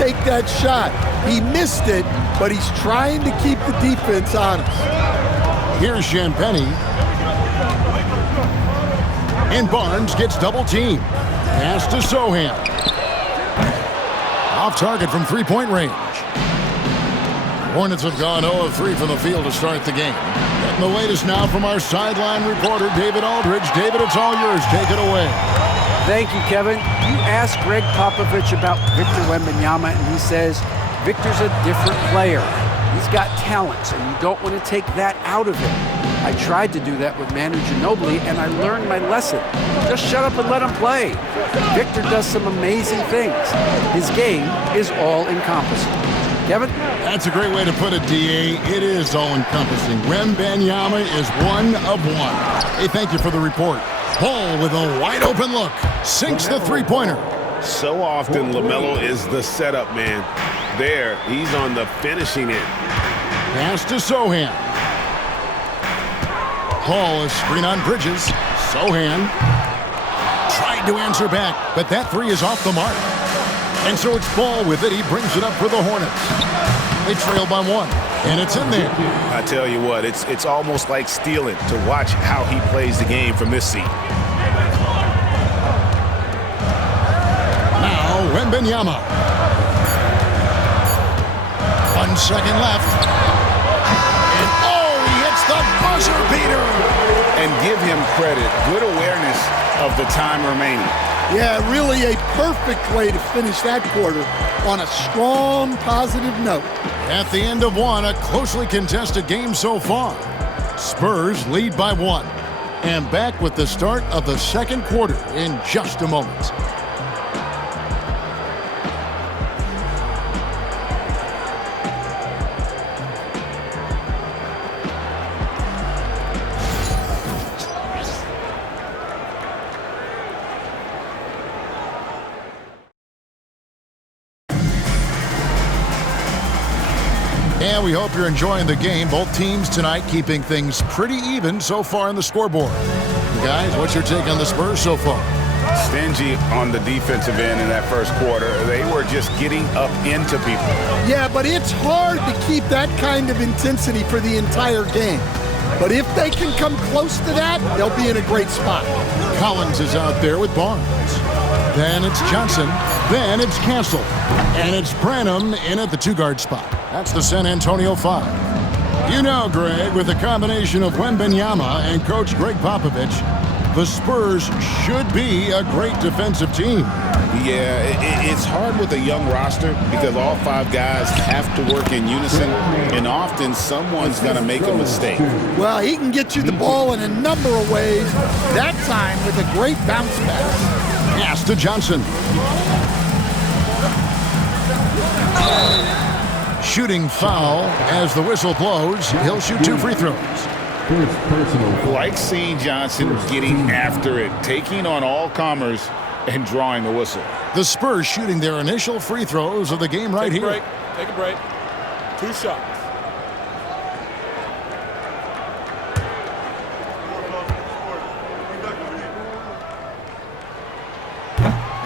take that shot. He missed it, but he's trying to keep the defense honest. Here's Champagny. And Barnes gets double-teamed. Pass to Sohan. Off target from three-point range. Hornets have gone 0 of 3 from the field to start the game. Getting the latest now from our sideline reporter, David Aldridge. David, it's all yours. Take it away. Thank you, Kevin. You asked Greg Popovich about Victor Wembanyama, and he says Victor's a different player. He's got talents, and you don't want to take that out of him. I tried to do that with Manu Ginobili, and I learned my lesson. Just shut up and let him play. Victor does some amazing things. His game is all-encompassing. Kevin? That's a great way to put it, D.A. It is all-encompassing. Wembanyama is 1 of 1. Hey, thank you for the report. Paul with a wide-open look. Sinks the three-pointer. So often, LaMelo is the setup man. There, he's on the finishing end. Pass to Sohan. Hall is screen on Bridges. Sohan tried to answer back, but that three is off the mark. And so it's Ball with it. He brings it up for the Hornets. They trail by 1, and it's in there. I tell you what, it's almost like stealing to watch how he plays the game from this seat. Now, Wembanyama. 1 second left. And oh, he hits the buzzer beater. And give him credit. Good awareness of the time remaining. Yeah, really a perfect way to finish that quarter on a strong, positive note. At the end of 1, a closely contested game so far. Spurs lead by 1. And back with the start of the second quarter in just a moment. And we hope you're enjoying the game. Both teams tonight keeping things pretty even so far in the scoreboard. Guys, what's your take on the Spurs so far? Stingy on the defensive end in that first quarter. They were just getting up into people. Yeah, but it's hard to keep that kind of intensity for the entire game. But if they can come close to that, they'll be in a great spot. Collins is out there with Barnes. Then it's Johnson. Then it's Castle. And it's Branham in at the 2-guard spot. That's the San Antonio 5. You know, Greg, with the combination of Wembanyama and Coach Greg Popovich, the Spurs should be a great defensive team. Yeah, it's hard with a young roster because all 5 guys have to work in unison, and often someone's going to make a mistake. Well, he can get you the ball in a number of ways, that time with a great bounce pass. Pass to Johnson. Shooting foul as the whistle blows. He'll shoot 2 free throws. Like seeing Johnson getting after it, taking on all comers and drawing the whistle. The Spurs shooting their initial free throws of the game right here. Take a break. 2 shots.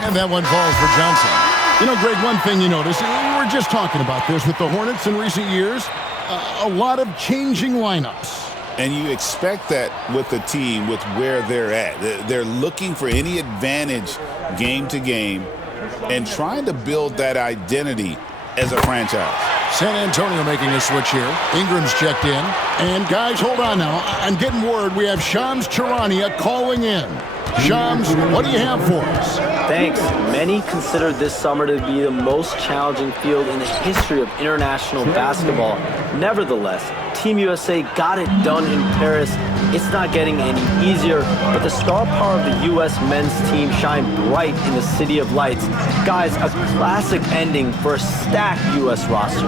And that one falls for Johnson. You know, Greg, one thing you notice, we were just talking about this with the Hornets in recent years, a lot of changing lineups. And you expect that with the team, with where they're at. They're looking for any advantage game to game and trying to build that identity as a franchise. San Antonio making a switch here. Ingram's checked in. And guys, hold on now. I'm getting word we have Shams Charania calling in. Shams, what do you have for us? Thanks. Many consider this summer to be the most challenging field in the history of international basketball. Nevertheless, Team USA got it done in Paris. It's not getting any easier, but the star power of the U.S. men's team shined bright in the City of Lights. Guys, a classic ending for a stacked U.S. roster.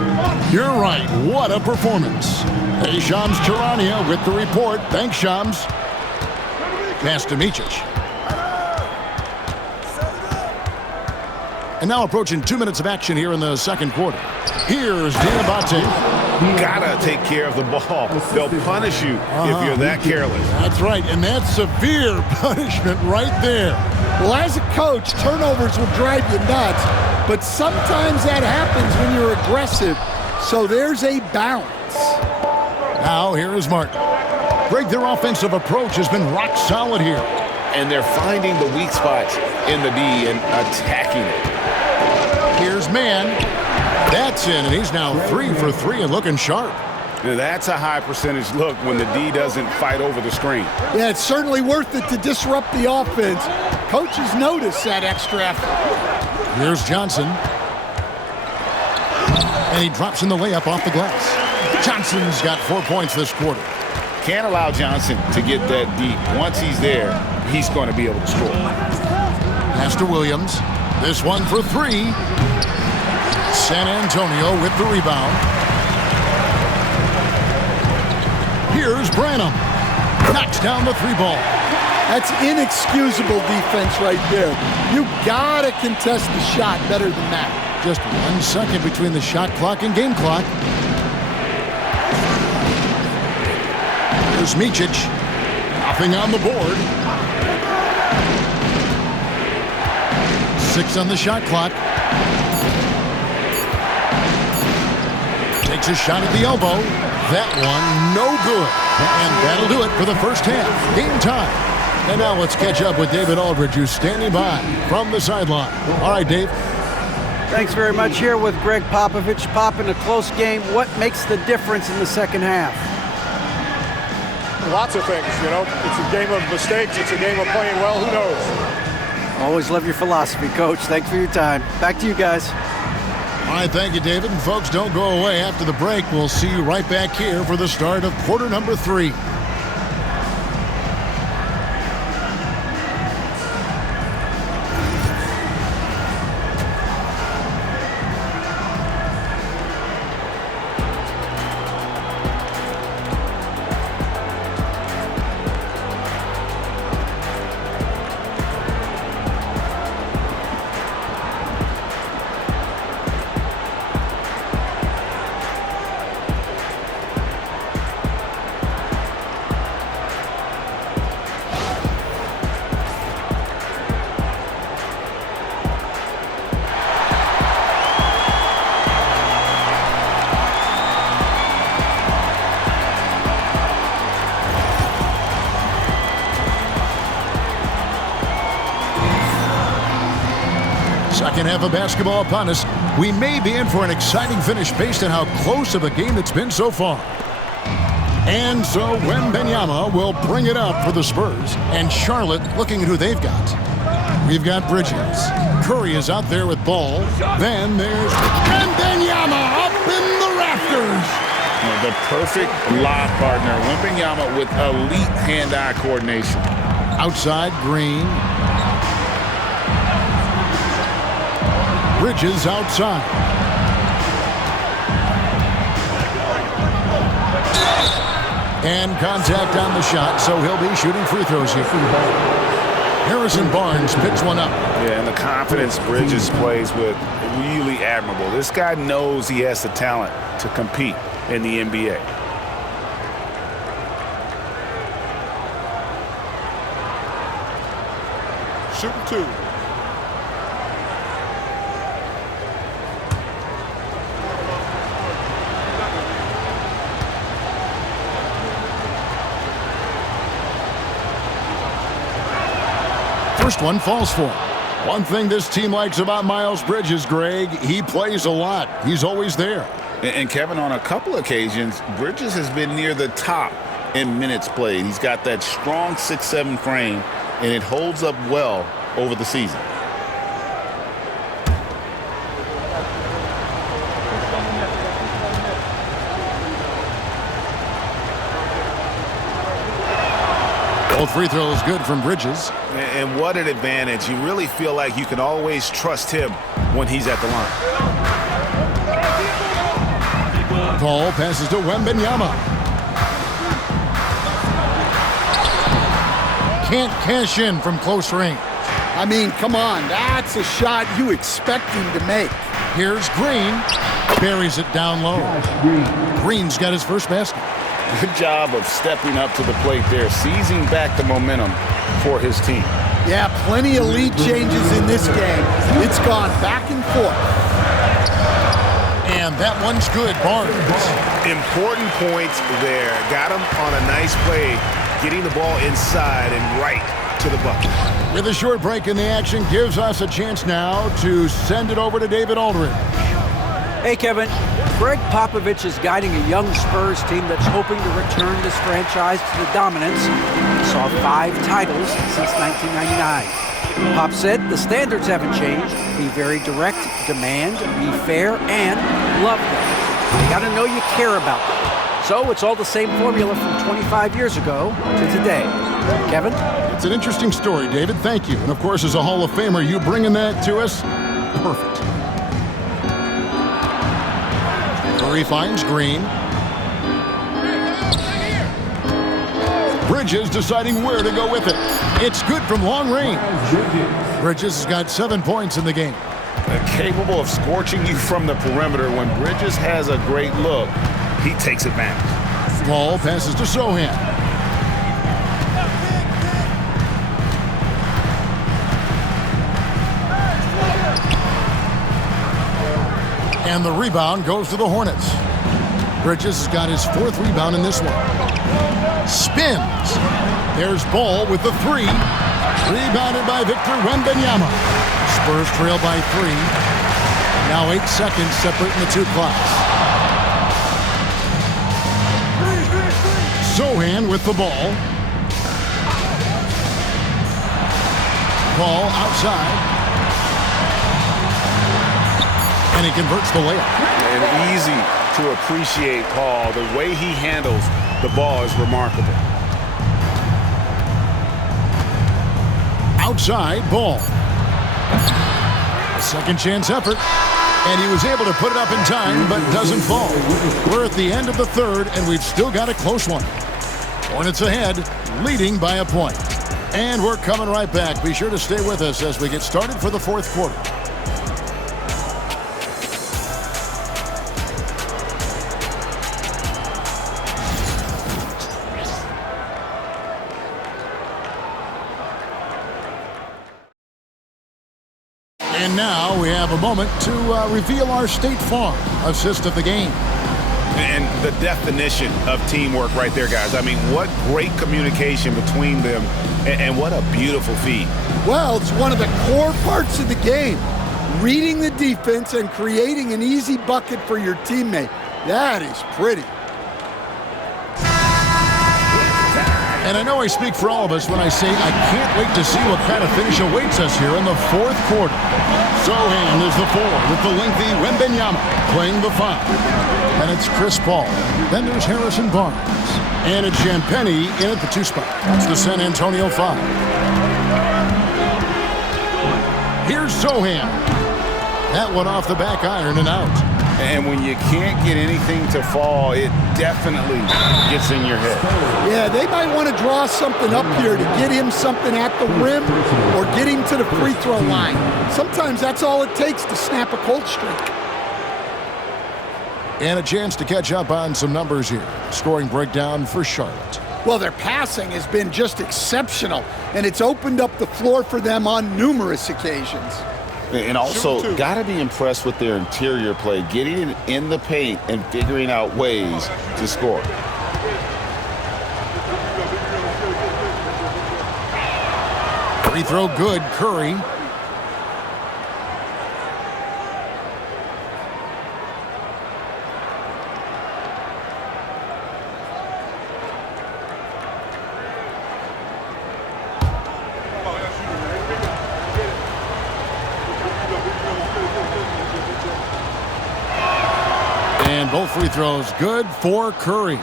You're right. What a performance. Hey, Shams Charania with the report. Thanks, Shams. Pass to Micic. And now approaching 2 minutes of action here in the second quarter. Here's Diabate. Gotta take care of the ball. They'll punish you if you're that careless. That's right, and that's severe punishment right there. Well, as a coach, turnovers will drive you nuts, but sometimes that happens when you're aggressive. So there's a balance. Now here is Martin. Greg, their offensive approach has been rock solid here. And they're finding the weak spots in the D and attacking it. Here's Mann. That's in, and he's now 3 for 3 and looking sharp. That's a high percentage look when the D doesn't fight over the screen. Yeah, it's certainly worth it to disrupt the offense. Coaches notice that extra effort. Here's Johnson. And he drops in the layup off the glass. Johnson's got 4 points this quarter. Can't allow Johnson to get that deep. Once he's there, he's going to be able to score. Pass to Williams. This one for 3. San Antonio with the rebound. Here's Branham. Knocks down the 3 ball. That's inexcusable defense right there. You gotta contest the shot better than that. Just 1 second between the shot clock and game clock. Here's Micic. Nothing on the board. 6 on the shot clock. Takes a shot at the elbow. That one, no good. And that'll do it for the first half. Game time. And now let's catch up with David Aldridge, who's standing by from the sideline. All right, Dave. Thanks very much. Here with Greg Popovich. Pop, in a close game, what makes the difference in the second half? Lots of things, you know. It's a game of mistakes. It's a game of playing well. Who knows? Always love your philosophy, Coach. Thanks for your time. Back to you guys. All right, thank you, David. And folks, don't go away. After the break, we'll see you right back here for the start of quarter number 3. Second half of basketball upon us. We may be in for an exciting finish based on how close of a game it's been so far. And so Wembanyama will bring it up for the Spurs. And Charlotte looking at who they've got. We've got Bridges. Curry is out there with ball. Then there's Wembanyama up in the rafters. The perfect lob partner. Wembanyama with elite hand-eye coordination. Outside, Green. Bridges outside. And contact on the shot, so he'll be shooting free throws here. Harrison Barnes picks one up. Yeah, and the confidence Bridges plays with, really admirable. This guy knows he has the talent to compete in the NBA. Shooting 2. First one falls for him. One thing this team likes about Miles Bridges, Greg, he plays a lot. He's always there. And Kevin, on a couple occasions, Bridges has been near the top in minutes played. He's got that strong 6'7" frame, and it holds up well over the season. Both free throws good from Bridges. And what an advantage. You really feel like you can always trust him when he's at the line. Paul passes to Wembanyama. Can't cash in from close range. I mean, come on, that's a shot you expect him to make. Here's Green. Buries it down low. Green's got his first basket. Good job of stepping up to the plate there, seizing back the momentum for his team. Yeah, plenty of lead changes in this game. It's gone back and forth. And that one's good, Barnes. Important points there. Got him on a nice play, getting the ball inside and right to the bucket. With a short break in the action, gives us a chance now to send it over to David Aldridge. Hey, Kevin. Greg Popovich is guiding a young Spurs team that's hoping to return this franchise to the dominance. He saw 5 titles since 1999. Pop said the standards haven't changed. Be very direct, demand, be fair, and love them. You got to know you care about them. So it's all the same formula from 25 years ago to today. Kevin? It's an interesting story, David. Thank you. And, of course, as a Hall of Famer, you bringing that to us? Perfect. Curry finds Green. Bridges deciding where to go with it. It's good from long range. Bridges has got 7 points in the game. Capable of scorching you from the perimeter. When Bridges has a great look, he takes advantage. Ball passes to Sohan. And the rebound goes to the Hornets. Bridges has got his 4th rebound in this one. Spins. There's Ball with the 3. Rebounded by Victor Wembanyama. Spurs trail by 3. Now 8 seconds separating the 2 clocks. Sohan with the ball. Ball outside. And he converts the layup. And easy to appreciate Paul. The way he handles the ball is remarkable. Outside, Ball. A second chance effort. And he was able to put it up in time, but doesn't fall. We're at the end of the 3rd, and we've still got a close one. Hornets ahead, leading by a point. And we're coming right back. Be sure to stay with us as we get started for the 4th quarter. And now we have a moment to reveal our State Farm assist of the game. And the definition of teamwork right there, guys. I mean, what great communication between them, and what a beautiful feed. Well, it's one of the core parts of the game. Reading the defense and creating an easy bucket for your teammate. That is pretty. And I know I speak for all of us when I say I can't wait to see what kind of finish awaits us here in the 4th quarter. Sohan is the 4 with the lengthy Wembanyama playing the 5. And it's Chris Paul. Then there's Harrison Barnes. And it's Champagnie in at the 2 spot. That's the San Antonio 5. Here's Sohan. That one off the back iron and out. And when you can't get anything to fall, it definitely gets in your head. Yeah, they might want to draw something up here to get him something at the rim or get him to the free throw line. Sometimes that's all it takes to snap a cold streak. And a chance to catch up on some numbers here. Scoring breakdown for Charlotte. Well, their passing has been just exceptional, and it's opened up the floor for them on numerous occasions. And also, got to be impressed with their interior play, getting it in the paint and figuring out ways to score. Free throw good, Curry. And both free throws good for Curry.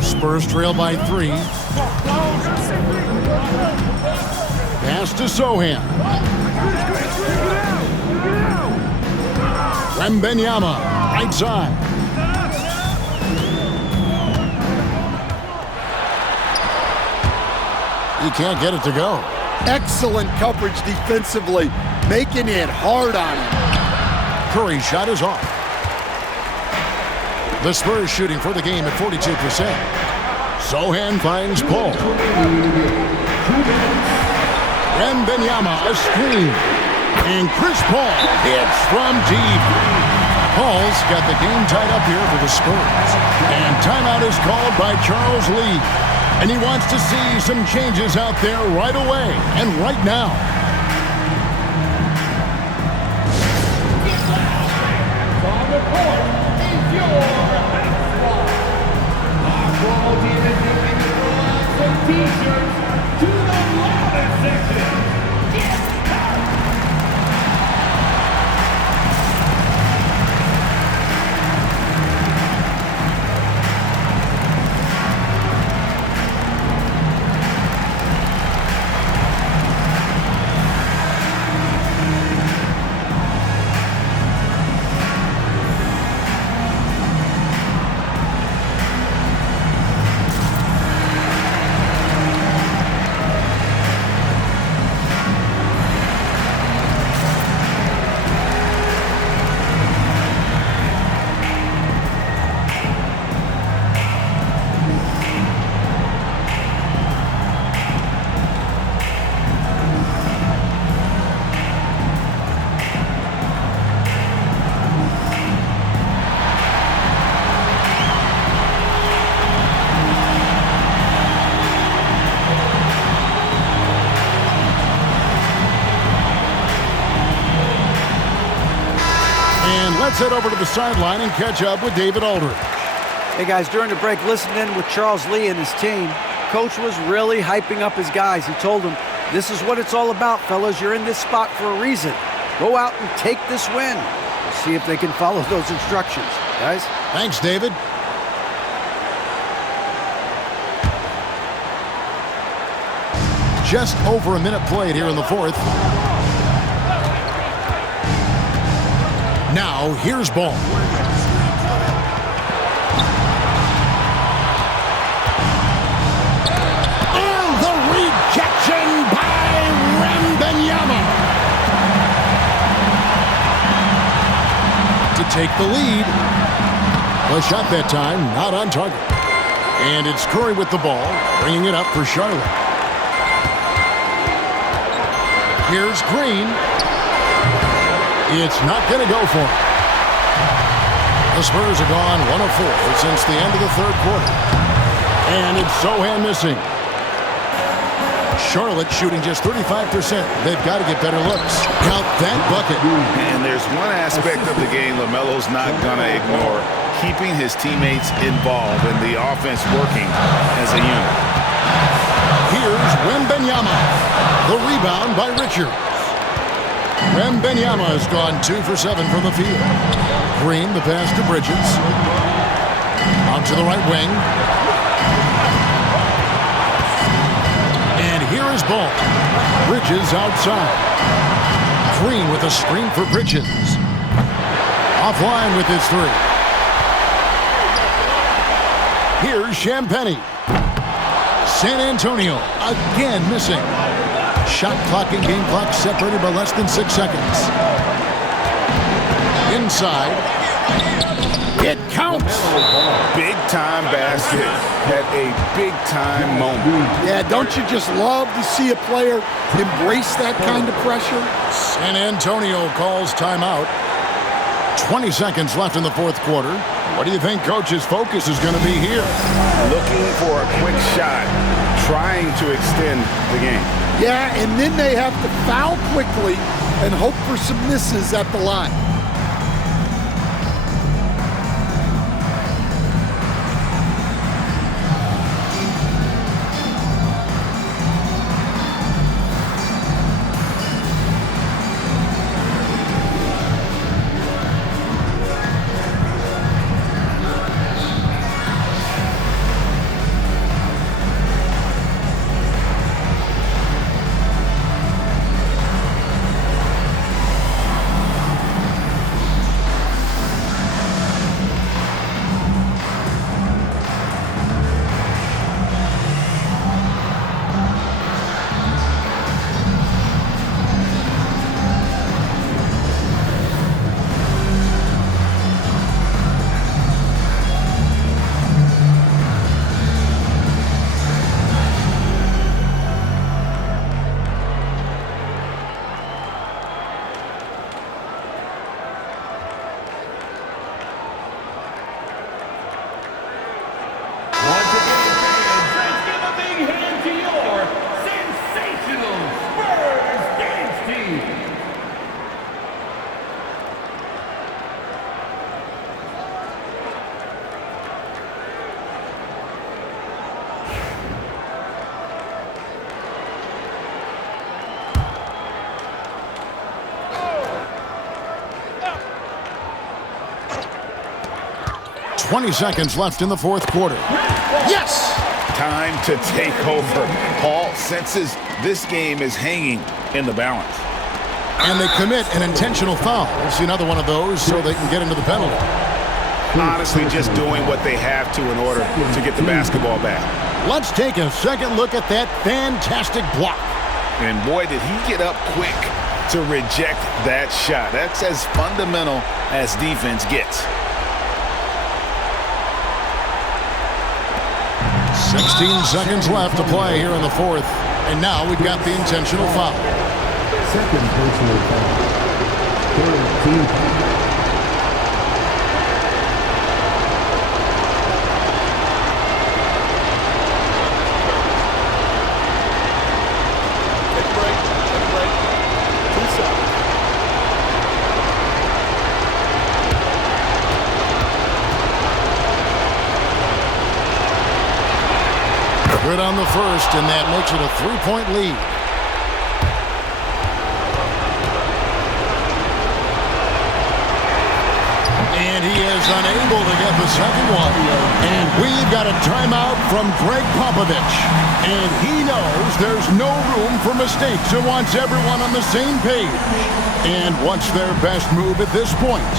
Spurs trail by 3. Pass to Sohan. Wembanyama, right side. He can't get it to go. Excellent coverage defensively, making it hard on him. Curry's shot is off. The Spurs shooting for the game at 42%. Sohan finds Paul. Wembanyama a screen. And Chris Paul hits from deep. Paul's got the game tied up here for the Spurs. And timeout is called by Charles Lee. And he wants to see some changes out there right away and right now. On the court is your squad. Our football team is moving the flags and t-shirts to the loudest section. Let's head over to the sideline and catch up with David Aldridge. Hey guys, during the break, listening with Charles Lee and his team, Coach was really hyping up his guys. He told them, this is what it's all about, fellas. You're in this spot for a reason. Go out and take this win. We'll see if they can follow those instructions, guys. Thanks, David. Just over a minute played here in the fourth. Now, here's Ball. And the rejection by Wembanyama to take the lead. The shot that time, not on target. And it's Curry with the ball, bringing it up for Charlotte. Here's Green. It's not going to go for him. The Spurs have gone 1 of 4 since the end of the third quarter. And it's Sohan missing. Charlotte shooting just 35%. They've got to get better looks. Count that bucket. And there's one aspect of the game LaMelo's not going to ignore, keeping his teammates involved and the offense working as a unit. Here's Wembanyama. The rebound by Richards. Wembanyama has gone 2 for 7 from the field. Green, the pass to Bridges. Out to the right wing. And here is Ball. Bridges outside. Green with a screen for Bridges. Offline with his three. Here's Champagnie. San Antonio again missing. Shot clock and game clock separated by less than 6 seconds. Inside. It counts. Big time basket at a big time moment. Yeah, don't you just love to see a player embrace that kind of pressure? San Antonio calls timeout. 20 seconds left in the fourth quarter. What do you think Coach's focus is going to be here? Looking for a quick shot, trying to extend the game. Yeah, and then they have to foul quickly and hope for some misses at the line. 20 seconds left in the fourth quarter. Yes! Time to take over. Paul senses this game is hanging in the balance. And they commit an intentional foul. We'll see another one of those so they can get into the penalty. Honestly, just doing what they have to in order to get the basketball back. Let's take a second look at that fantastic block. And boy, did he get up quick to reject that shot. That's as fundamental as defense gets. 16 seconds left to play here in the fourth. And now we've got the intentional foul. Second personal foul. Third team foul. Good on the first, and that makes it a 3-point lead. And he is unable to get the second one. And we've got a timeout from Greg Popovich. And he knows there's no room for mistakes and wants everyone on the same page. And what's their best move at this point?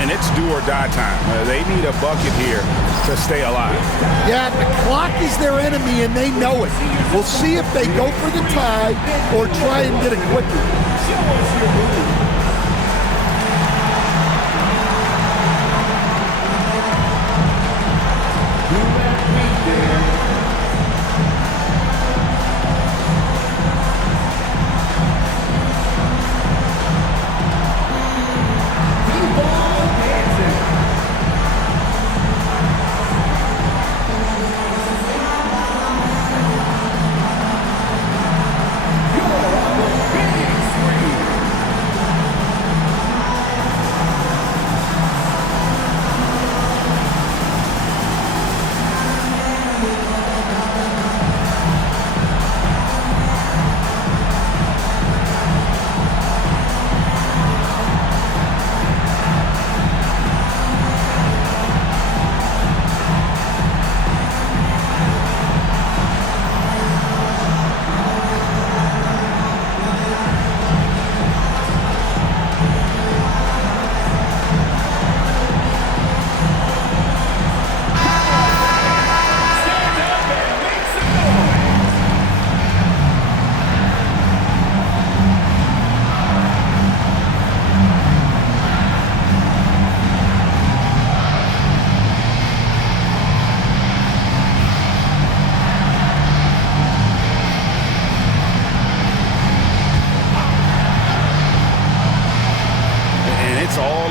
And it's do or die time. They need a bucket here to stay alive. Yeah, the clock is their enemy, and they know it. We'll see if they go for the tie or try and get it quicker.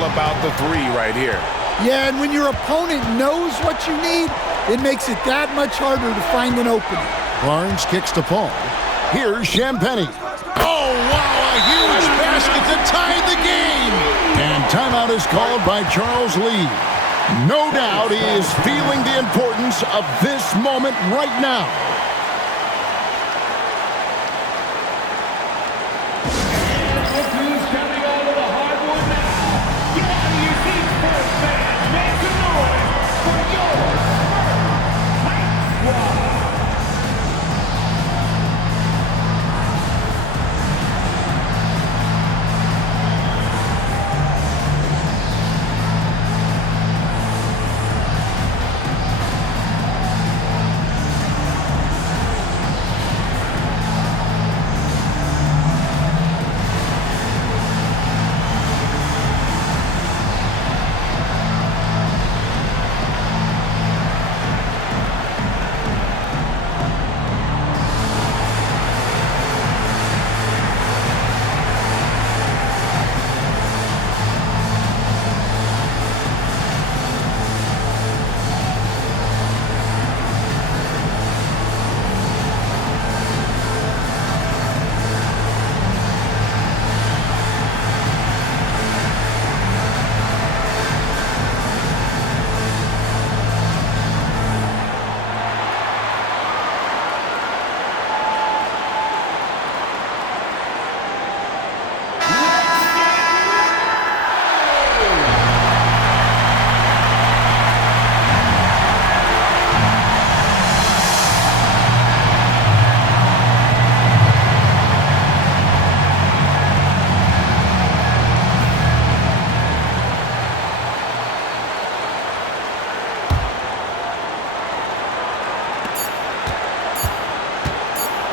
About the three right here. Yeah, and when your opponent knows what you need, it makes it that much harder to find an opening. Barnes kicks to Paul. Here's Champagnie. Oh, wow, a huge basket to tie the game. And timeout is called by Charles Lee. No doubt he is feeling the importance of this moment right now.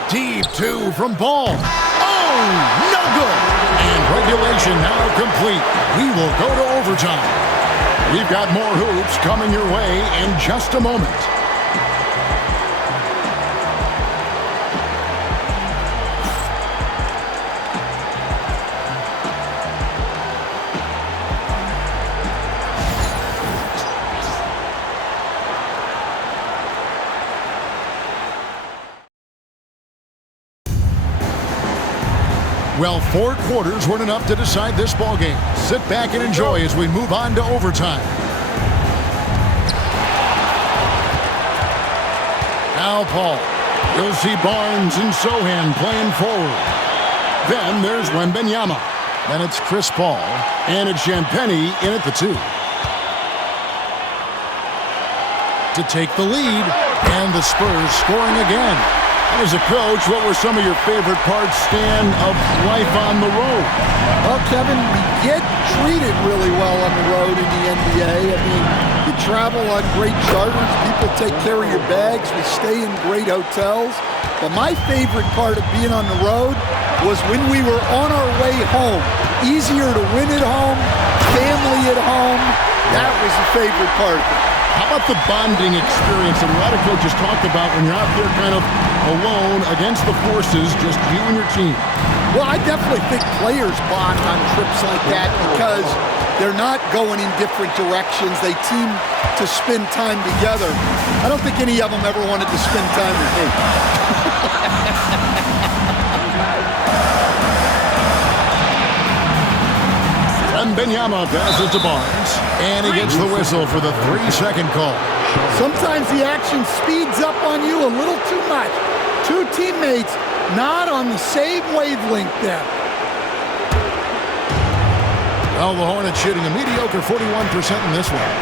Deep two from Ball. Oh, no good. And regulation now complete. We will go to overtime. We've got more hoops coming your way in just a moment. Well, 4 quarters weren't enough to decide this ballgame. Sit back and enjoy as we move on to overtime. Now Paul. You'll see Barnes and Sohan playing forward. Then there's Wembanyama. Then it's Chris Paul. And it's Champagnie in at the 2. To take the lead. And the Spurs scoring again. As a coach, what were some of your favorite parts, Stan, of life on the road? Well, Kevin, we get treated really well on the road in the NBA. I mean, you travel on great charters. People take care of your bags. We stay in great hotels. But my favorite part of being on the road was when we were on our way home. Easier to win at home, family at home. That was the favorite part of it. How about the bonding experience that a lot of coaches talk about when you're out there kind of alone against the forces, just you and your team? Well, I definitely think players bond on trips like that because they're not going in different directions. They team to spend time together. I don't think any of them ever wanted to spend time with me. Wembanyama passes to Barnes, and he gets the whistle for the 3-second call. Sometimes the action speeds up on you a little too much. 2 teammates not on the same wavelength there. Well, the Hornets shooting a mediocre 41% in this one.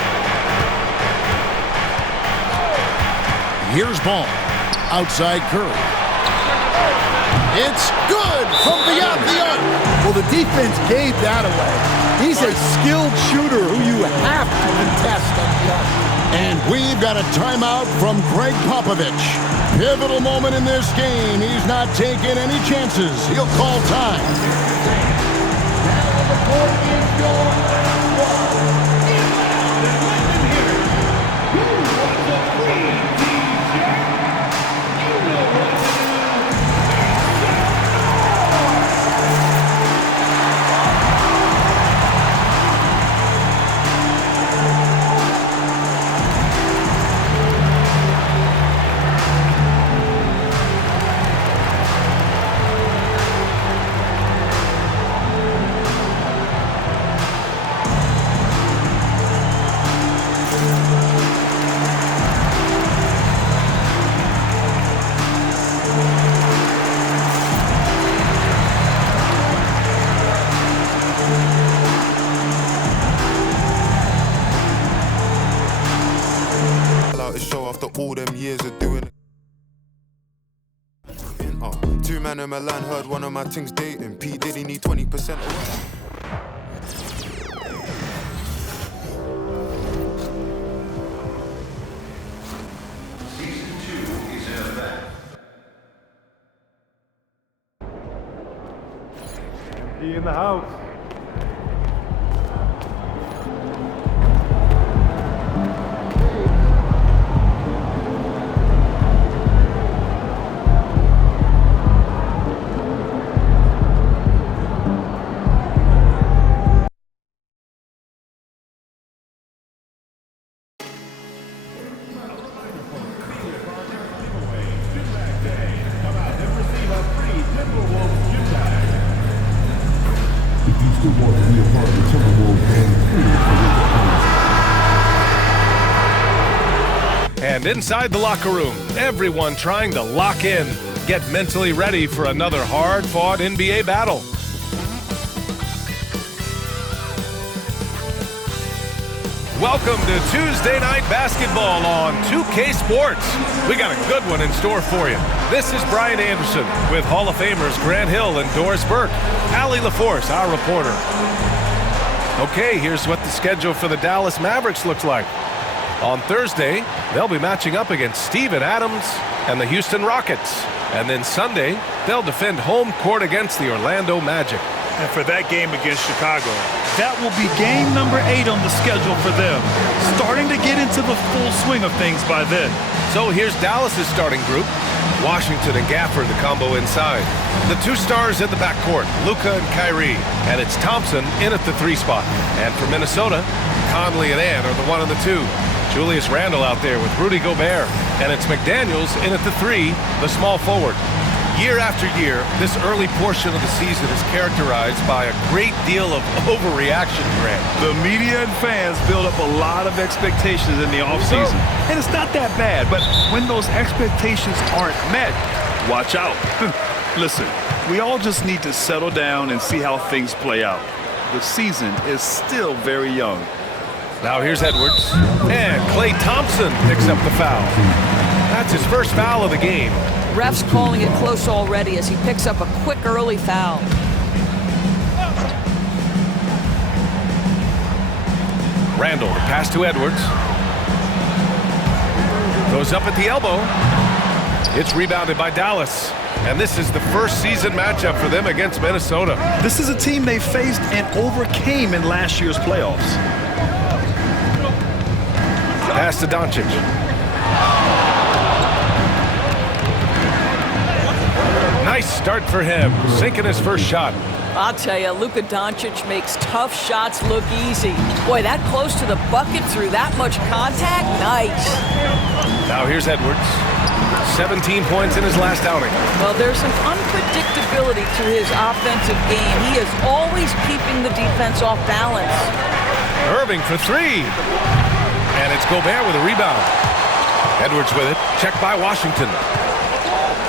Here's Ball. Outside Curry. It's good from beyond the arc. Well, the defense gave that away. He's a skilled shooter who you have to contest at the arc. And we've got a timeout from Greg Popovich. Pivotal moment in this game. He's not taking any chances. He'll call time. Now on the court is your last one. Who wants a free t-shirt? You know what to do. All them years of doing it. 2 man in my line heard one of my things dating. P. Diddy need 20% away. Season 2 is in effect. He in the house. And inside the locker room, everyone trying to lock in, get mentally ready for another hard-fought NBA battle. Welcome to Tuesday Night Basketball on 2K Sports. We got a good one in store for you. This is Brian Anderson with Hall of Famers Grant Hill and Doris Burke. Allie LaForce, our reporter. Okay, here's what the schedule for the Dallas Mavericks looks like. On Thursday, they'll be matching up against Steven Adams and the Houston Rockets. And then Sunday, they'll defend home court against the Orlando Magic. And for that game against Chicago, that will be game number 8 on the schedule for them. Starting to get into the full swing of things by then. So here's Dallas's starting group. Washington and Gafford, the combo inside. The 2 stars in the backcourt, Luka and Kyrie. And it's Thompson in at the 3 spot. And for Minnesota, Conley and Ann are the 1 and the 2. Julius Randle out there with Rudy Gobert. And it's McDaniels in at the 3, the small forward. Year after year, this early portion of the season is characterized by a great deal of overreaction, Grant. The media and fans build up a lot of expectations in the offseason. And it's not that bad, but when those expectations aren't met, watch out. Listen, we all just need to settle down and see how things play out. The season is still very young. Now here's Edwards. And Klay Thompson picks up the foul. That's his first foul of the game. Ref's calling it close already as he picks up a quick early foul. Randle, the pass to Edwards. Goes up at the elbow. It's rebounded by Dallas. And this is the first season matchup for them against Minnesota. This is a team they faced and overcame in last year's playoffs. Pass to Doncic. Nice start for him, sinking his first shot. I'll tell you, Luka Doncic makes tough shots look easy. Boy, that close to the bucket through that much contact, nice. Now here's Edwards. 17 points in his last outing. Well, there's some unpredictability to his offensive game. He is always keeping the defense off balance. Irving for 3. And it's Gobert with a rebound. Edwards with it, checked by Washington.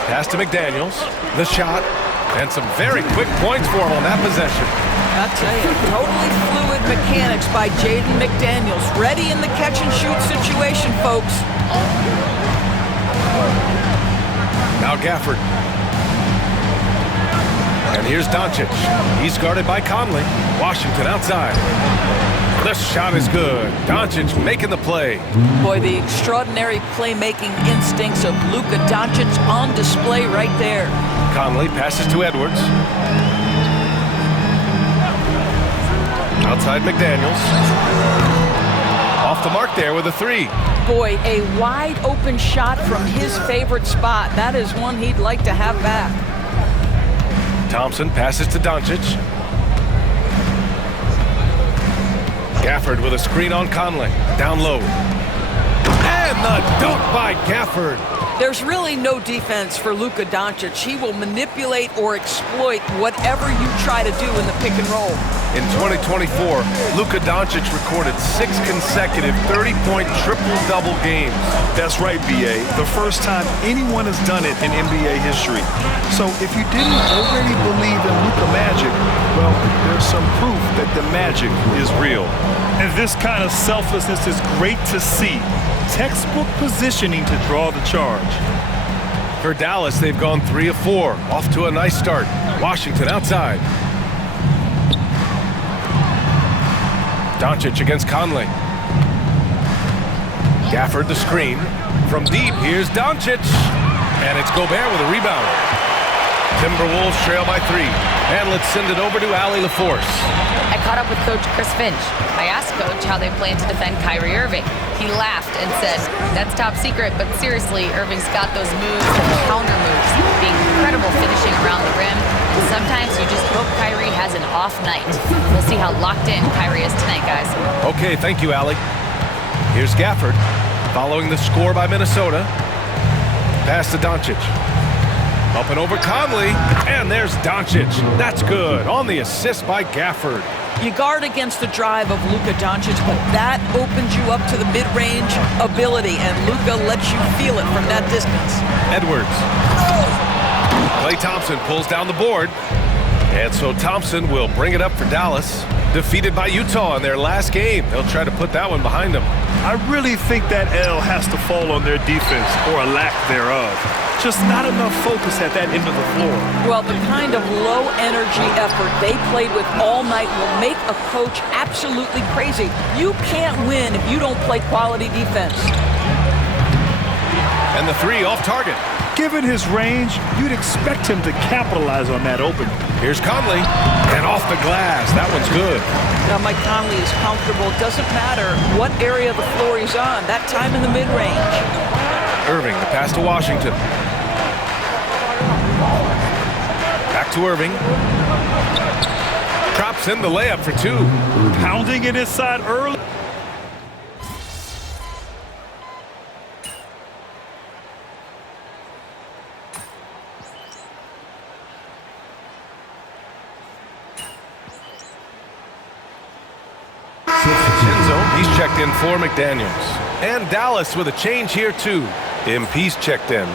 Pass to McDaniels, the shot, and some very quick points for him on that possession. I'll tell you, totally fluid mechanics by Jaden McDaniels. Ready in the catch-and-shoot situation, folks. Now Gafford. And here's Doncic. He's guarded by Conley. Washington outside. The shot is good. Doncic making the play. Boy, the extraordinary playmaking instincts of Luka Doncic on display right there. Conley passes to Edwards. Outside McDaniels. Off the mark there with a 3. Boy, a wide open shot from his favorite spot. That is one he'd like to have back. Thompson passes to Doncic. Gafford with a screen on Conley. Down low. And the dunk by Gafford. There's really no defense for Luka Doncic. He will manipulate or exploit whatever you try to do in the pick and roll. In 2024, Luka Doncic recorded 6 consecutive 30-point triple-double games. That's right, B.A. The first time anyone has done it in NBA history. So if you didn't already believe in Luka Magic, well, there's some proof that the magic is real. And this kind of selflessness is great to see. Textbook positioning to draw the charge. For Dallas, they've gone 3 of 4. Off to a nice start. Washington outside. Doncic against Conley. Gafford the screen. From deep, here's Doncic. And it's Gobert with a rebound. Timberwolves trail by 3. And let's send it over to Allie LaForce. I caught up with Coach Chris Finch. I asked Coach how they plan to defend Kyrie Irving. He laughed and said, "That's top secret, but seriously, Irving's got those moves and counter moves, the incredible finishing around the rim, and sometimes you just hope Kyrie has an off night." We'll see how locked in Kyrie is tonight, guys. Okay, thank you, Allie. Here's Gafford, following the score by Minnesota. Pass to Doncic. Up and over Conley, and there's Doncic. That's good, on the assist by Gafford. You guard against the drive of Luka Doncic, but that opens you up to the mid-range ability, and Luka lets you feel it from that distance. Edwards. Klay Thompson pulls down the board, and so Thompson will bring it up for Dallas. Defeated by Utah in their last game. They'll try to put that one behind them. I really think that L has to fall on their defense, or a lack thereof. Just not enough focus at that end of the floor. Well, the kind of low-energy effort they played with all night will make a coach absolutely crazy. You can't win if you don't play quality defense. And the 3 off target. Given his range, you'd expect him to capitalize on that opening. Here's Conley, and off the glass. That one's good. Now, Mike Conley is comfortable. Doesn't matter what area of the floor he's on. That time in the mid-range. Irving, the pass to Washington. Back to Irving. Drops in the layup for two. Pounding it inside early. He's checked in for McDaniels. And Dallas with a change here, too. MP's checked in.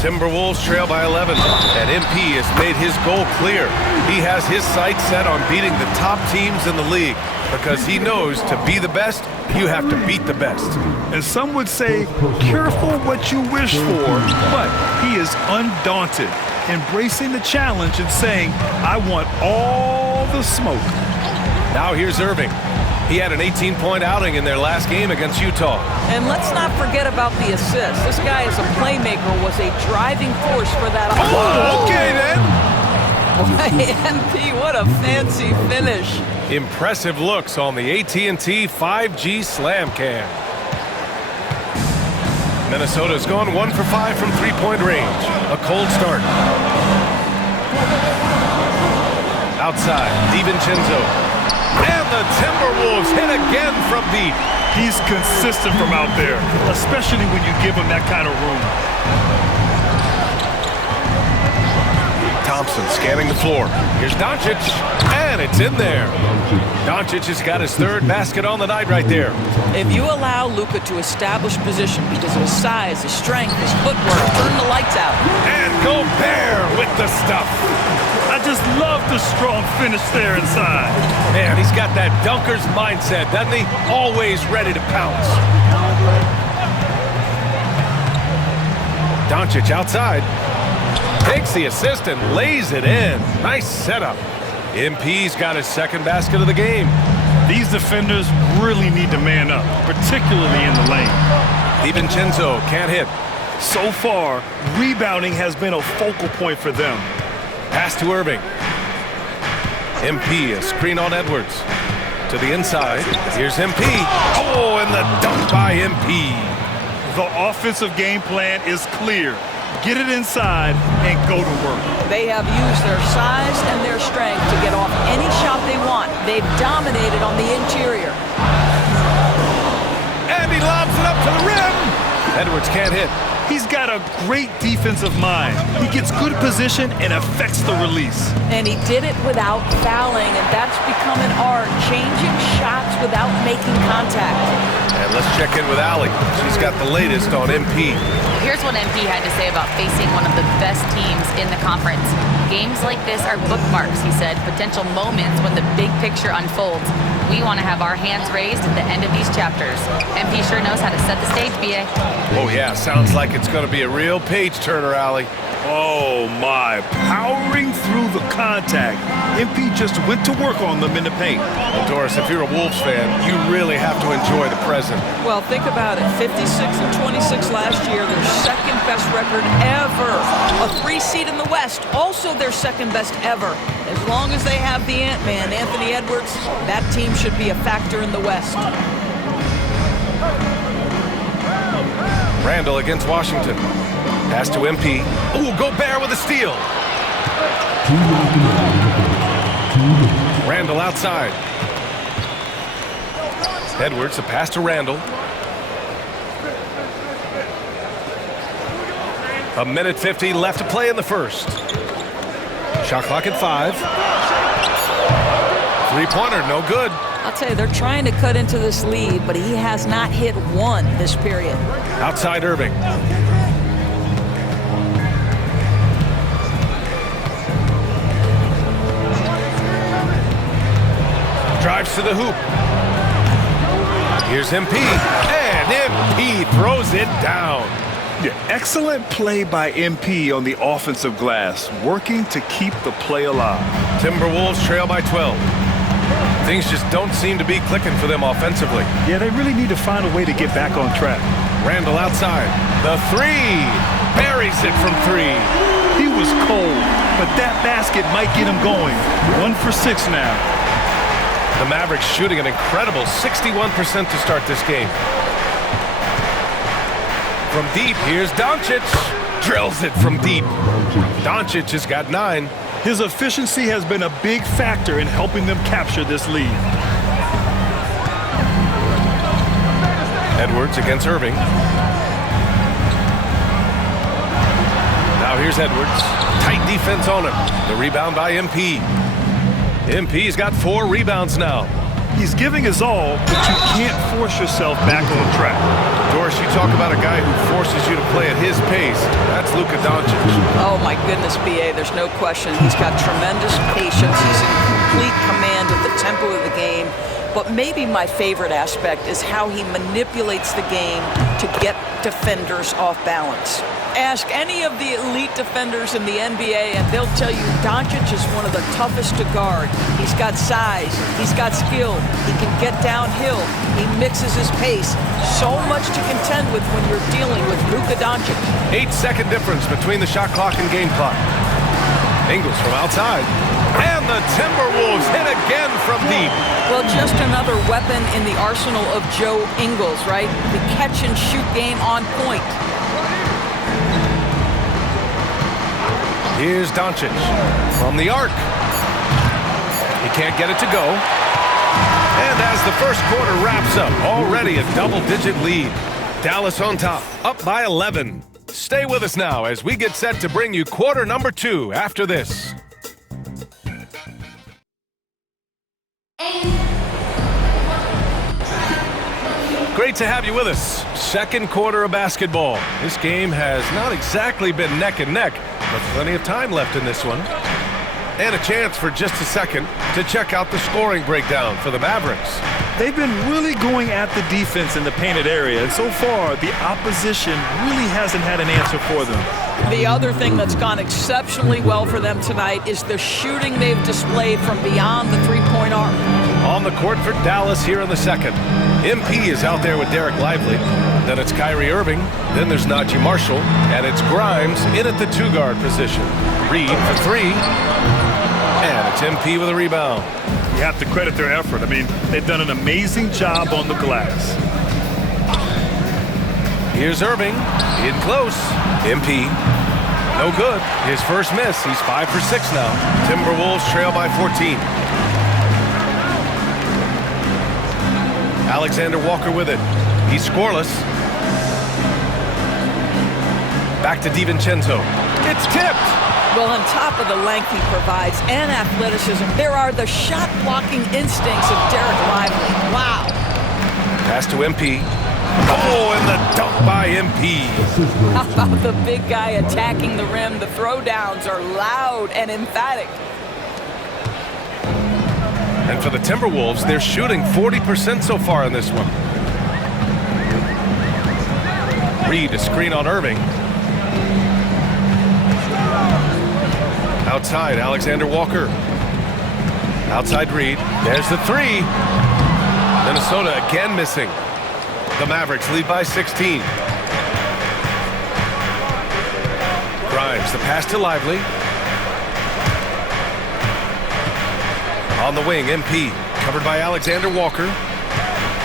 Timberwolves trail by 11. And MP has made his goal clear. He has his sights set on beating the top teams in the league because he knows to be the best, you have to beat the best. And some would say, careful what you wish for, but he is undaunted, embracing the challenge and saying, I want all the smoke. Now here's Irving. He had an 18-point outing in their last game against Utah. And let's not forget about the assist. This guy is a playmaker, was a driving force for that. Oh, okay then. MP, what a fancy finish. Impressive looks on the AT&T 5G Slam Cam. Minnesota's gone 1 for 5 from three-point range. A cold start. Outside, DiVincenzo. And the Timberwolves hit again from deep. He's consistent from out there, especially when you give him that kind of room. Thompson scanning the floor. Here's Doncic, and it's in there. Doncic has got his third basket on the night right there. If you allow Luka to establish position because of his size, his strength, his footwork, turn the lights out. And Gobert with the stuff. I just love the strong finish there inside. Man, he's got that dunker's mindset, doesn't he? Always ready to pounce. Doncic outside. Takes the assist and lays it in. Nice setup. MP's got his second basket of the game. These defenders really need to man up, particularly in the lane. DiVincenzo can't hit. So far, rebounding has been a focal point for them. Pass to Irving. MP, a screen on Edwards. To the inside. Here's MP. Oh, and the dunk by MP. The offensive game plan is clear. Get it inside and go to work. They have used their size and their strength to get off any shot they want. They've dominated on the interior. And he lobs it up to the rim. Edwards can't hit. He's got a great defensive mind. He gets good position and affects the release. And he did it without fouling, and that's become an art, changing shots without making contact. And let's check in with Allie. She's got the latest on MP. Here's what MP had to say about facing one of the best teams in the conference. Games like this are bookmarks, he said, potential moments when the big picture unfolds. We want to have our hands raised at the end of these chapters. MP sure knows how to set the stage, BA. Oh, yeah. Sounds like it's going to be a real page-turner, Allie. Oh, my. Powering through the contact. MP just went to work on them in the paint. Well, Doris, if you're a Wolves fan, you really have to enjoy the present. Well, think about it. 56 and 26 last year, their second best record ever. A 3 seed in the West, also their second best ever. As long as they have the Ant-Man, Anthony Edwards, that team should be a factor in the West. Randall against Washington. Pass to MP. Ooh, Gobert with a steal. Randall outside. Edwards, a pass to Randall. A minute 50 left to play in the first. Shot clock at 5. Three-pointer, no good. I'll tell you, they're trying to cut into this lead, but he has not hit one this period. Outside Irving. Drives to the hoop. Here's MP. And MP throws it down. Yeah, excellent play by MP on the offensive glass, working to keep the play alive. Timberwolves trail by 12. Things just don't seem to be clicking for them offensively. Yeah, they really need to find a way to get back on track. Randall outside. The three. Buries it from three. He was cold, but that basket might get him going. 1 for 6 now. The Mavericks shooting an incredible 61% to start this game. From deep, here's Doncic. Drills it from deep. Doncic has got 9. His efficiency has been a big factor in helping them capture this lead. Edwards against Irving. Now here's Edwards. Tight defense on him. The rebound by MP. MP's got 4 rebounds now. He's giving his all, but you can't force yourself back on track. Doris, you talk about a guy who forces you to play at his pace. That's Luka Doncic. Oh, my goodness, B.A., there's no question. He's got tremendous patience. He's in complete command of the tempo of the game. But maybe my favorite aspect is how he manipulates the game to get defenders off balance. Ask any of the elite defenders in the NBA and they'll tell you Doncic is one of the toughest to guard. He's got size, he's got skill, he can get downhill, he mixes his pace. So much to contend with when you're dealing with Luka Doncic. 8-second difference between the shot clock and game clock. Ingles from outside. And the Timberwolves hit again from deep. Well, just another weapon in the arsenal of Joe Ingles, right? The catch and shoot game on point. Here's Doncic from the arc. He can't get it to go. And as the first quarter wraps up, already a double-digit lead. Dallas on top, up by 11. Stay with us now as we get set to bring you quarter number 2 after this. Great to have you with us. Second quarter of basketball. This game has not exactly been neck and neck, but plenty of time left in this one. And a chance for just a second to check out the scoring breakdown for the Mavericks. They've been really going at the defense in the painted area, and so far the opposition really hasn't had an answer for them. The other thing that's gone exceptionally well for them tonight is the shooting they've displayed from beyond the three-point arc. On the court for Dallas here in the second. MP is out there with Derek Lively. Then it's Kyrie Irving. Then there's Najee Marshall. And it's Grimes in at the 2-guard position. Reed for 3. And it's MP with a rebound. You have to credit their effort. I mean, they've done an amazing job on the glass. Here's Irving. In close. MP. No good. His first miss. He's 5 for 6 now. Timberwolves trail by 14. Alexander Walker with it. He's scoreless. Back to DiVincenzo. It's tipped. Well, on top of the length he provides and athleticism, there are the shot-blocking instincts of Derek Lively. Wow. Pass to MP. Oh, and the dunk by MP. How about the big guy attacking the rim? The throwdowns are loud and emphatic. And for the Timberwolves, they're shooting 40% so far in this one. Reed, a screen on Irving. Outside, Alexander Walker. Outside Reed. There's the 3. Minnesota again missing. The Mavericks lead by 16. Grimes, the pass to Lively. On the wing, MP, covered by Alexander Walker.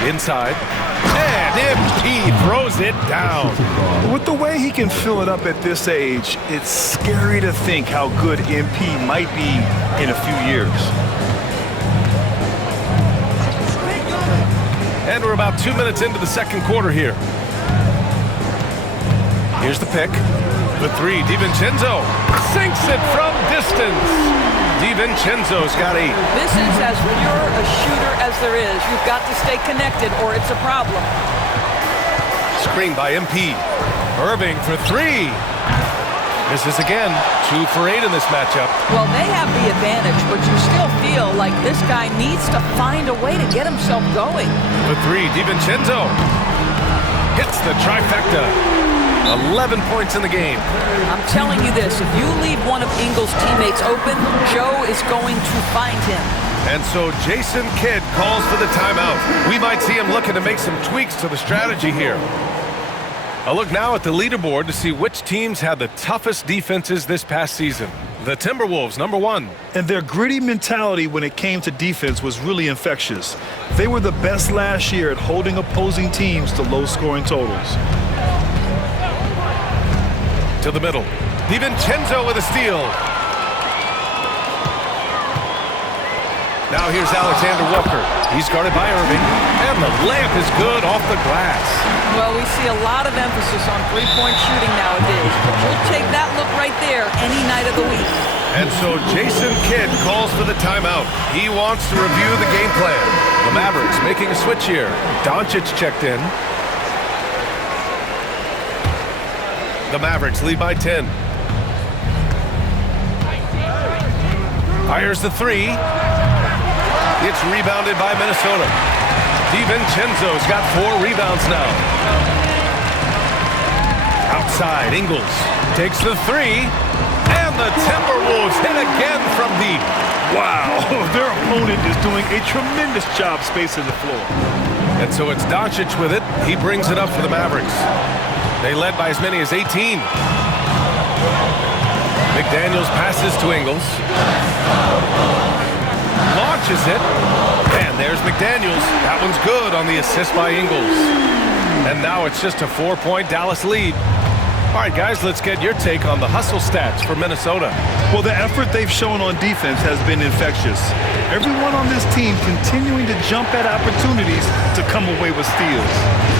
Inside. And MP throws it down. With the way he can fill it up at this age, it's scary to think how good MP might be in a few years. And we're about 2 minutes into the second quarter here. Here's the pick. The 3, DiVincenzo sinks it from distance. DiVincenzo's got 8. This is as pure a shooter as there is. You've got to stay connected or it's a problem. Screen by MP. Irving for 3. Misses again. 2 for 8 in this matchup. Well, they have the advantage, but you still feel like this guy needs to find a way to get himself going. For 3, DiVincenzo hits the trifecta. 11 points in the game. I'm telling you this, if you leave one of Ingles' teammates open, Joe is going to find him. And so Jason Kidd calls for the timeout. We might see him looking to make some tweaks to the strategy here. A look now at the leaderboard to see which teams had the toughest defenses this past season. The Timberwolves, number 1. And their gritty mentality when it came to defense was really infectious. They were the best last year at holding opposing teams to low-scoring totals. To the middle. DiVincenzo with a steal. Now here's Alexander Walker. He's guarded by Irving. And the layup is good off the glass. Well, we see a lot of emphasis on three-point shooting nowadays. But you'll take that look right there any night of the week. And so Jason Kidd calls for the timeout. He wants to review the game plan. The Mavericks making a switch here. Doncic checked in. The Mavericks lead by 10. Fires the three. It's rebounded by Minnesota. DiVincenzo's got 4 rebounds now. Outside, Ingles takes the three. And the Timberwolves hit again from deep. Wow, their opponent is doing a tremendous job spacing the floor. And so it's Doncic with it. He brings it up for the Mavericks. They led by as many as 18. McDaniels passes to Ingles. Launches it. And there's McDaniels. That one's good on the assist by Ingles. And now it's just a 4-point Dallas lead. All right, guys, let's get your take on the hustle stats for Minnesota. Well, the effort they've shown on defense has been infectious. Everyone on this team continuing to jump at opportunities to come away with steals.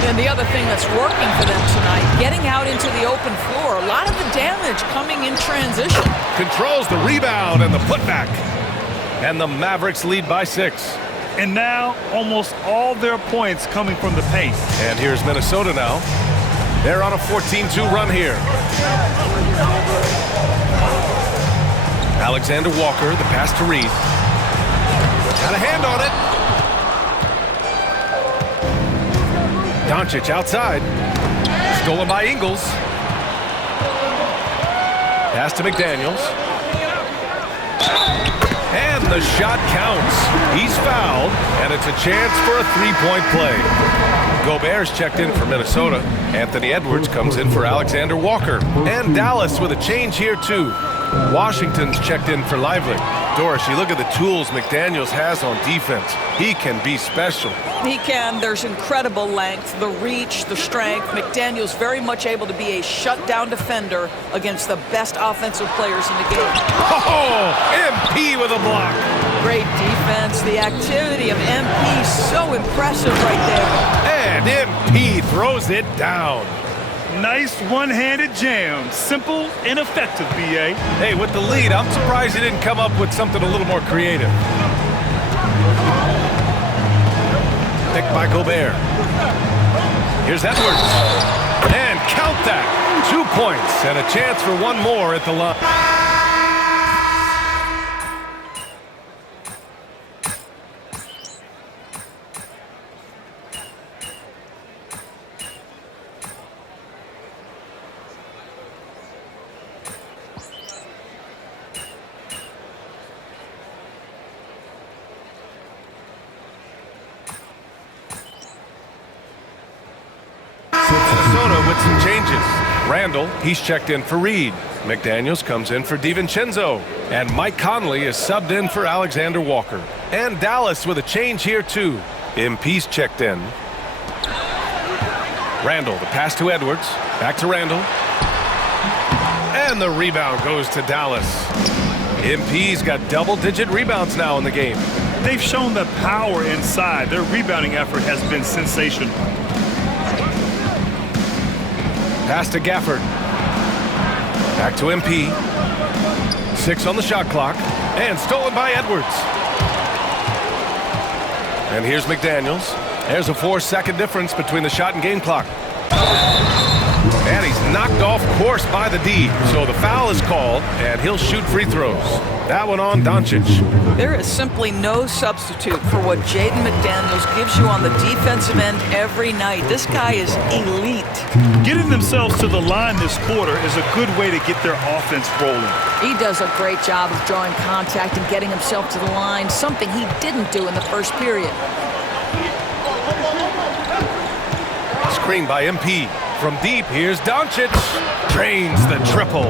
And the other thing that's working for them tonight, getting out into the open floor. A lot of the damage coming in transition. Controls the rebound and the putback. And the Mavericks lead by 6. And now almost all their points coming from the paint. And here's Minnesota now. They're on a 14-2 run here. Alexander Walker, the pass to Reed. Got a hand on it. Doncic outside. Stolen by Ingles. Pass to McDaniels. And the shot counts. He's fouled, and it's a chance for a three-point play. Gobert's checked in for Minnesota. Anthony Edwards comes in for Alexander Walker. And Dallas with a change here, too. Washington's checked in for Lively. Doris, you look at the tools McDaniels has on defense. He can be special. He can. There's incredible length, the reach, the strength. McDaniels very much able to be a shutdown defender against the best offensive players in the game. Oh, MP with a block. Great defense. The activity of MP, so impressive right there. And MP throws it down. Nice one-handed jam. Simple and effective, B.A. Hey, with the lead, I'm surprised he didn't come up with something a little more creative. Picked by Gobert. Here's Edwards. And count that. 2 points and a chance for one more at the line. Minnesota with some changes. Randall, he's checked in for Reed. McDaniels comes in for DiVincenzo. And Mike Conley is subbed in for Alexander Walker. And Dallas with a change here, too. MP's checked in. Randall, the pass to Edwards. Back to Randall. And the rebound goes to Dallas. MP's got double-digit rebounds now in the game. They've shown the power inside. Their rebounding effort has been sensational. Pass to Gafford. Back to MP. 6 on the shot clock. And stolen by Edwards. And here's McDaniels. There's a 4-second difference between the shot and game clock. And he's knocked off course by the D. So the foul is called, and he'll shoot free throws. That one on Doncic. There is simply no substitute for what Jaden McDaniels gives you on the defensive end every night. This guy is elite. Getting themselves to the line this quarter is a good way to get their offense rolling. He does a great job of drawing contact and getting himself to the line, something he didn't do in the first period. Screen by MP. From deep, here's Doncic. Drains the triple.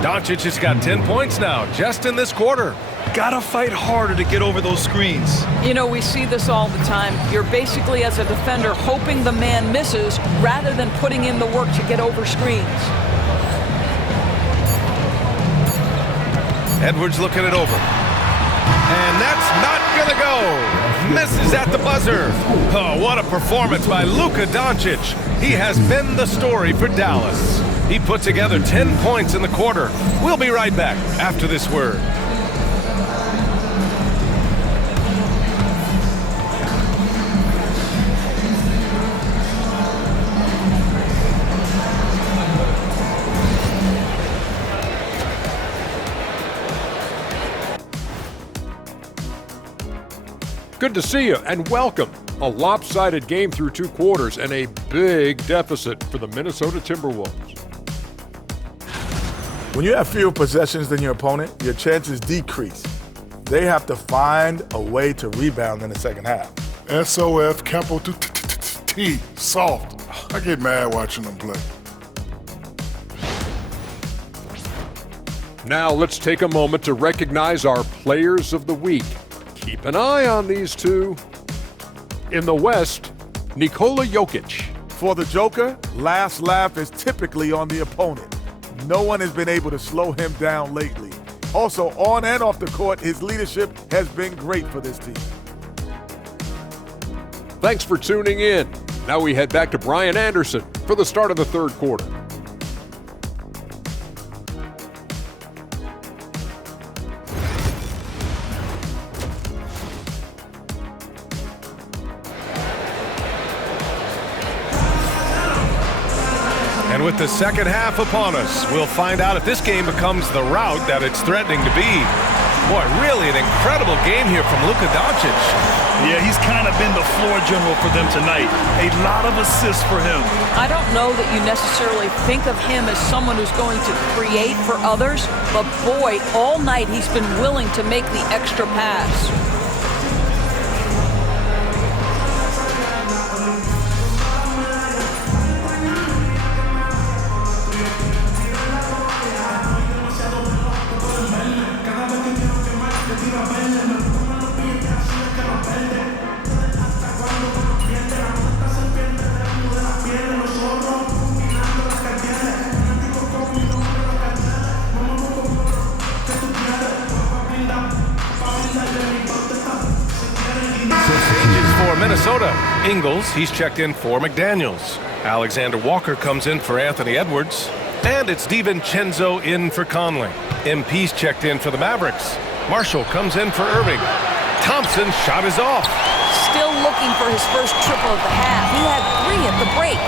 Doncic has got 10 points now, just in this quarter. Gotta fight harder to get over those screens. You know, we see this all the time. You're basically, as a defender, hoping the man misses rather than putting in the work to get over screens. Edwards looking it over. And that's not gonna go. Misses at the buzzer. Oh, what a performance by Luka Doncic. He has been the story for Dallas. He put together 10 points in the quarter. We'll be right back after this word. Good to see you and welcome. A lopsided game through 2 quarters and a big deficit for the Minnesota Timberwolves. When you have fewer possessions than your opponent, your chances decrease. They have to find a way to rebound in the second half. SOF, capital T, soft. I get mad watching them play. Now let's take a moment to recognize our players of the week. Keep an eye on these two. In the West, Nikola Jokic. For the Joker, last laugh is typically on the opponent. No one has been able to slow him down lately. Also, on and off the court, his leadership has been great for this team. Thanks for tuning in. Now we head back to Brian Anderson for the start of the third quarter. And with the second half upon us, we'll find out if this game becomes the route that it's threatening to be. Boy, really an incredible game here from Luka Doncic. Yeah, he's kind of been the floor general for them tonight. A lot of assists for him. I don't know that you necessarily think of him as someone who's going to create for others, but boy, all night he's been willing to make the extra pass. Minnesota. Ingles, he's checked in for McDaniels. Alexander Walker comes in for Anthony Edwards. And it's DiVincenzo in for Conley. MP's checked in for the Mavericks. Marshall comes in for Irving. Thompson's shot is off. Still looking for his first triple of the half. He had 3 at the break.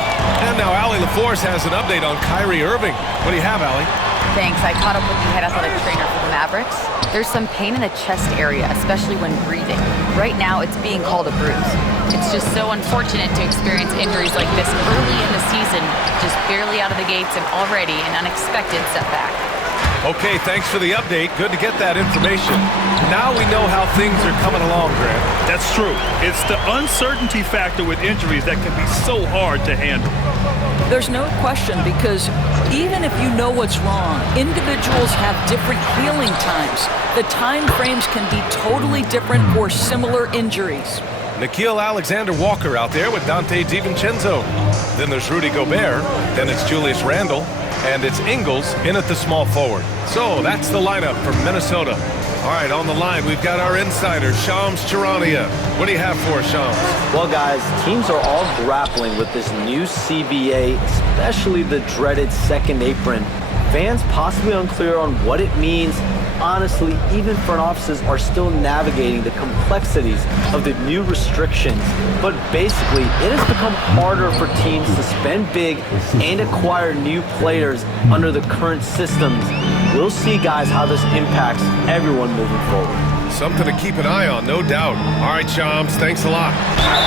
And now Allie LaForce has an update on Kyrie Irving. What do you have, Allie? Thanks. I caught up with the head athletic trainer for the Mavericks. There's some pain in the chest area, especially when breathing. Right now, it's being called a bruise. It's just so unfortunate to experience injuries like this early in the season, just barely out of the gates and already an unexpected setback. Okay, thanks for the update. Good to get that information. Now we know how things are coming along, Grant. That's true. It's the uncertainty factor with injuries that can be so hard to handle. There's no question, because even if you know what's wrong, individuals have different healing times. The time frames can be totally different for similar injuries. Nickeil Alexander-Walker out there with Dante DiVincenzo. Then there's Rudy Gobert. Then it's Julius Randle. And it's Ingles in at the small forward. So that's the lineup for Minnesota. All right, on the line, we've got our insider, Shams Charania. What do you have for us, Shams? Well, guys, teams are all grappling with this new CBA, especially the dreaded second apron. Fans possibly unclear on what it means. Honestly, even front offices are still navigating the complexities of the new restrictions. But basically, it has become harder for teams to spend big and acquire new players under the current systems. We'll see, guys, how this impacts everyone moving forward. Something to keep an eye on, no doubt. All right, Shams, thanks a lot.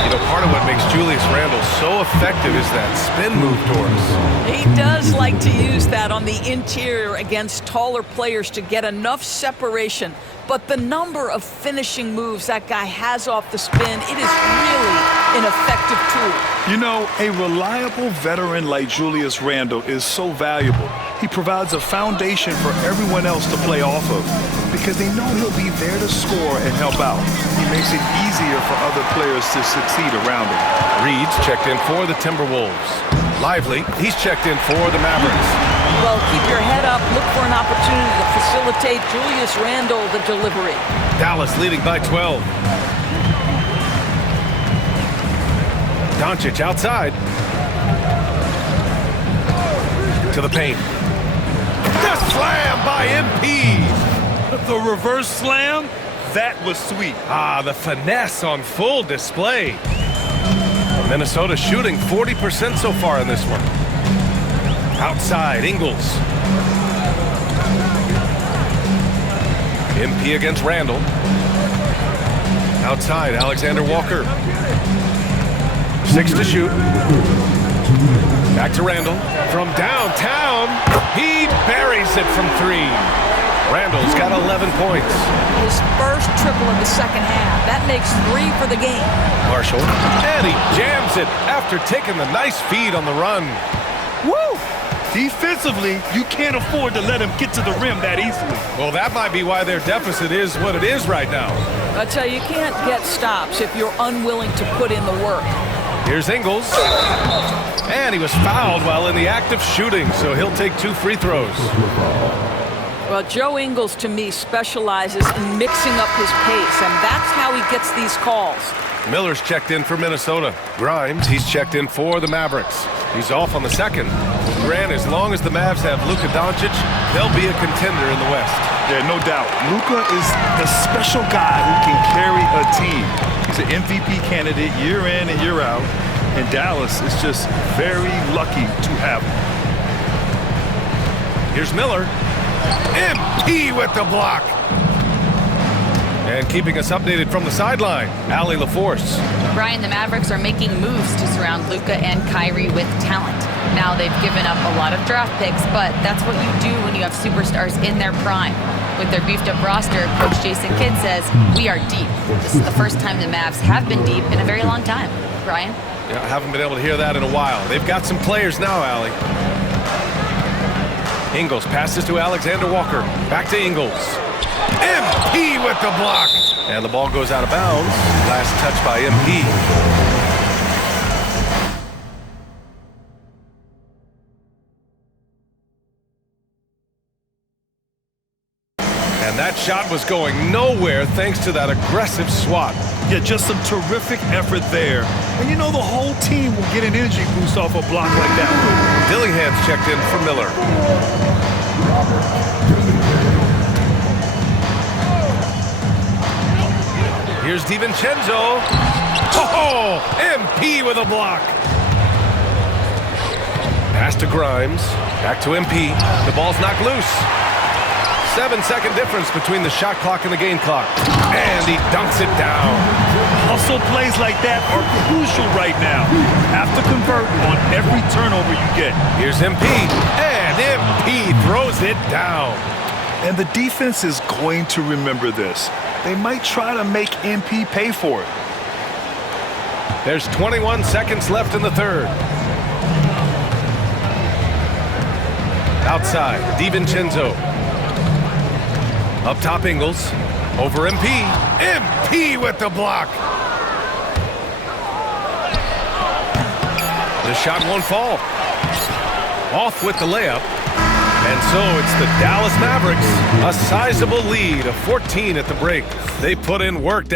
You know, part of what makes Julius Randle so effective is that spin move towards. He does like to use that on the interior against taller players to get enough separation. But the number of finishing moves that guy has off the spin, it is really an effective tool. You know, a reliable veteran like Julius Randle is so valuable. He provides a foundation for everyone else to play off of because they know he'll be there to score and help out. He makes it easier for other players to succeed around him. Reed's checked in for the Timberwolves. Lively, he's checked in for the Mavericks. Well, keep your head up. Look for an opportunity to facilitate Julius Randle the delivery. Dallas leading by 12. Doncic outside. To the paint. The slam by MP. The reverse slam? That was sweet. Ah, the finesse on full display. Minnesota shooting 40% so far in this one. Outside, Ingles. MP against Randle. Outside, Alexander Walker. 6 to shoot. Back to Randle. From downtown, he buries it from 3. Randle's got 11 points. His first triple of the second half. That makes 3 for the game. Marshall. And he jams it after taking the nice feed on the run. Woo! Defensively, you can't afford to let him get to the rim that easily. Well, that might be why their deficit is what it is right now. I tell you, you can't get stops if you're unwilling to put in the work. Here's Ingles. And he was fouled while in the act of shooting, so he'll take 2 free throws. Well, Joe Ingles, to me, specializes in mixing up his pace, and that's how he gets these calls. Miller's checked in for Minnesota. Grimes, he's checked in for the Mavericks. He's off on the second. Grant, as long as the Mavs have Luka Doncic, they'll be a contender in the West. Yeah, no doubt. Luka is the special guy who can carry a team. He's an MVP candidate year in and year out, and Dallas is just very lucky to have him. Here's Miller. MP with the block. And keeping us updated from the sideline, Allie LaForce. Brian, the Mavericks are making moves to surround Luka and Kyrie with talent. Now they've given up a lot of draft picks, but that's what you do when you have superstars in their prime. With their beefed up roster, Coach Jason Kidd says, we are deep. This is the first time the Mavs have been deep in a very long time. Brian? Yeah, I haven't been able to hear that in a while. They've got some players now, Allie. Ingles passes to Alexander Walker. Back to Ingles. MP with the block. And the ball goes out of bounds. Last touch by MP. And that shot was going nowhere thanks to that aggressive swat. Yeah, just some terrific effort there. And you know the whole team will get an energy boost off a block like that. Dillingham's checked in for Miller. Here's DiVincenzo. Oh, MP with a block. Pass to Grimes. Back to MP. The ball's knocked loose. 7-second difference between the shot clock and the game clock. And he dunks it down. Hustle plays like that are crucial right now. Have to convert on every turnover you get. Here's MP. And MP throws it down. And the defense is going to remember this. They might try to make MP pay for it. There's 21 seconds left in the third. Outside, DiVincenzo. Up top, Ingles. Over MP. MP with the block. The shot won't fall. Off with the layup. And so it's the Dallas Mavericks. A sizable lead of 14 at the break. They put in work down.